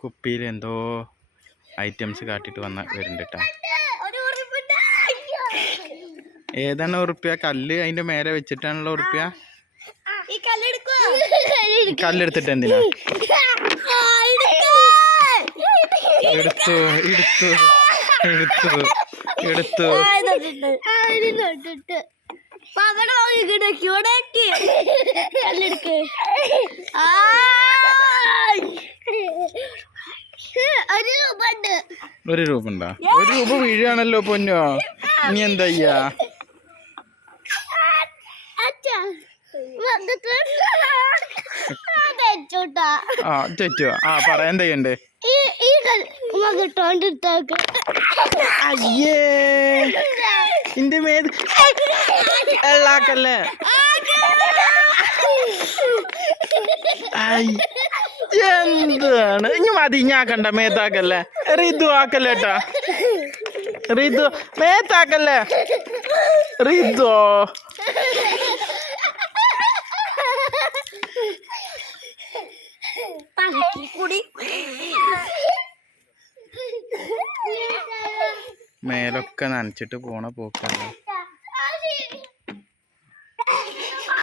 കുപ്പിയിൽ എന്തോ ഐറ്റംസ് കാട്ടിട്ട് വരുന്നുണ്ട് കേട്ടോ. ഏതാണ് ഉറുപ്പ്യ? കല്ല് അതിന്റെ മേലെ വെച്ചിട്ടാണല്ലോ ഉറുപ്പ്യ. കല്ലെടുത്തിട്ട് എന്തിനാ? എടുത്തു എടുത്തു എടുത്തു എടുത്തു. ഒരു രൂപ ഉണ്ടോ? ഒരു രൂപ വീഴാണല്ലോ പൊന്നോ. ഇനി എന്താ ചെയ്യാ? ആ തെറ്റോ? ആ പറ എന്താ ചെയ്യണ്ടേ? അയ്യേ ഇന്റെ മേത് എള്ളാക്കല്ലേ. എന്താണ് ഇനി മതി. ഞാക്കണ്ട മേത്താക്കല്ലേ. റിതു ആക്കല്ലേട്ടാ. റിതു മേത്താക്കല്ലേ. റിതു മേലൊക്കെ നനച്ചിട്ട് പോണ പോക്കാണ്.